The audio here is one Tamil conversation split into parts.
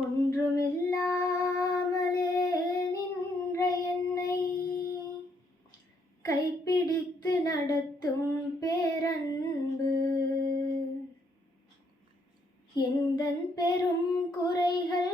ஒன்றுமில்லாமலே நின்ற என்னை கைப்பிடித்து நடத்தும் பேரன்பு. எந்த பெரும் குறைகள்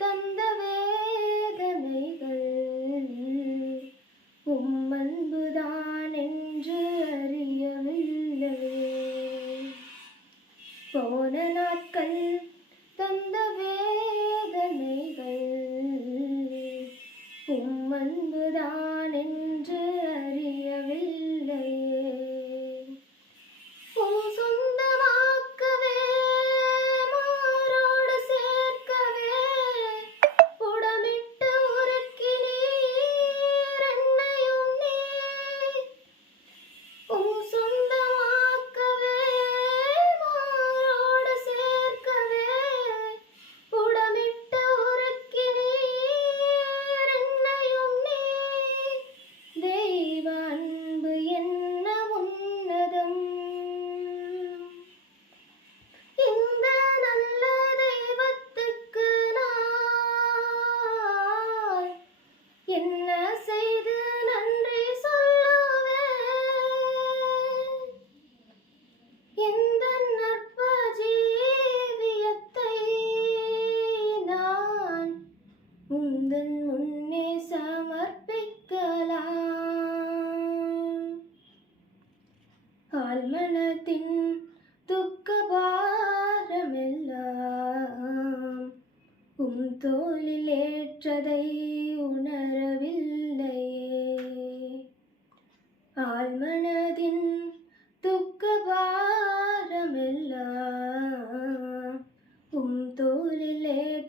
തന്ന വേദനകൾ.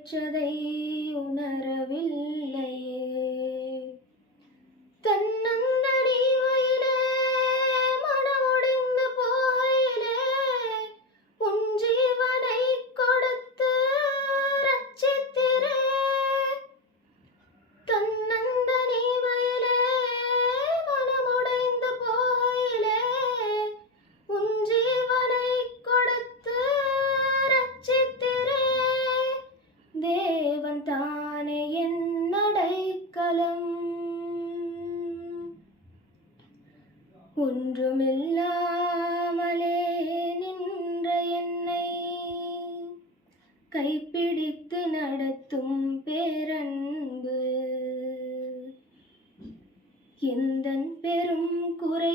Sure they ஒன்றுமில்லாமலே நின்ற என்னை கைப்பிடித்து நடத்தும் பேரன்பு. எந்த பெரும் குறை